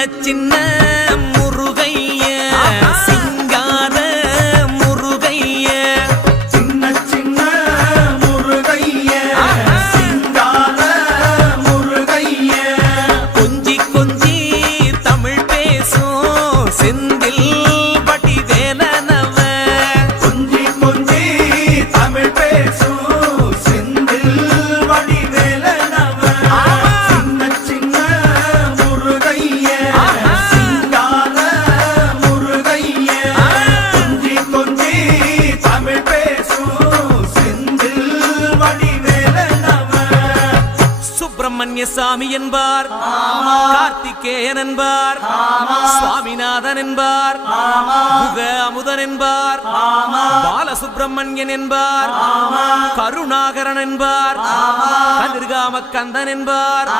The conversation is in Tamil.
சின்ன முருகைய சிங்கார முருகைய சின்ன சின்ன முருகைய சிங்கார முருகைய கொஞ்சி கொஞ்சி தமிழ் பேசும் செந்தில் பட்டி வேலனவ கொஞ்சி கொஞ்சி தமிழ் பேசும் செந்தில் படி வேலனவ சின்ன சின்ன முருகைய சிங்கார முருகைய கொஞ்சி கொஞ்சி தமிழ் பேசும் செந்தில் படி வேலனவ சுப்பிரமணிய சாமி என்பார், கார்த்திகேயன் என்பார், சுவாமிநாதன் என்பார், முக அமுதன் என்பார், பாலசுப்பிரமணியன் என்பார், கருணாகரன் என்பார், கதிர்காம கந்தன் என்பார்,